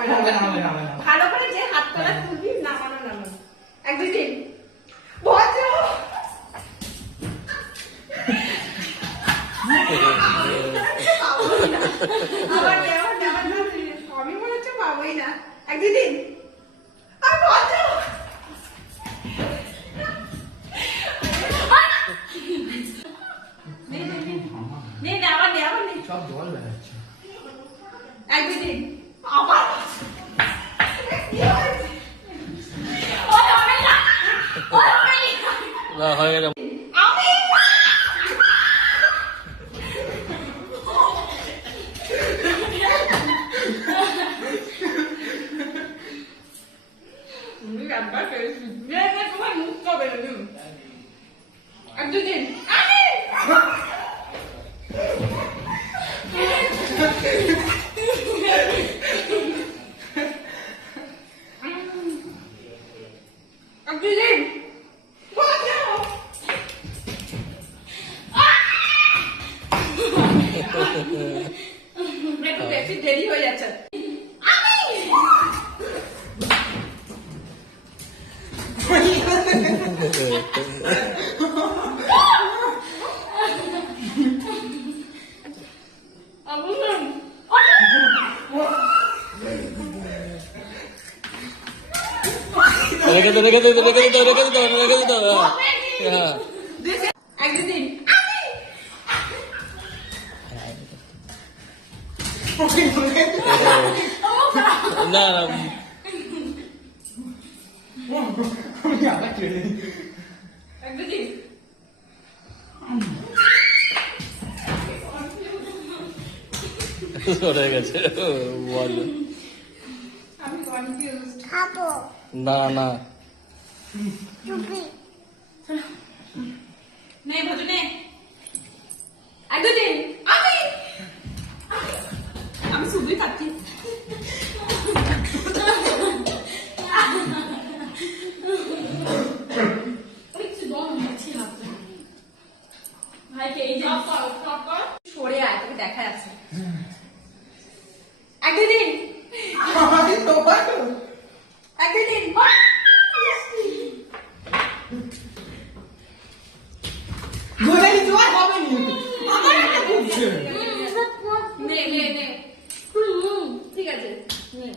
ভালো করে যে হাত তোলা তুলবি, নামানো নামানো। 1 2 3 বাজো। আবার দেওয়া দেওয়া না, আমি মনে হচ্ছে পাবোই না। 1 2 3 আর বাজো। নে নে আবার নে আবার নে, সব জল বেরাচ্ছে। 1 2 3 আবার। না হয়ে গেল। তোমার মুখ কবে একদিন একটু বেশি দেরি হয়ে যাচ্ছে। রেখে দে রেখে দে রেখে দে রেখে দে রেখে দে। হ্যাঁ একদিন না না একদিন সরে গেছে বল। আমি কনফিউজড। না না নে ভজু নে। একদিন আমি শুধুই খাচ্ছি। সরে আয়, তোকে দেখা যাচ্ছে। একদিন একদিন নে নে নে, ঠিক আছে নে।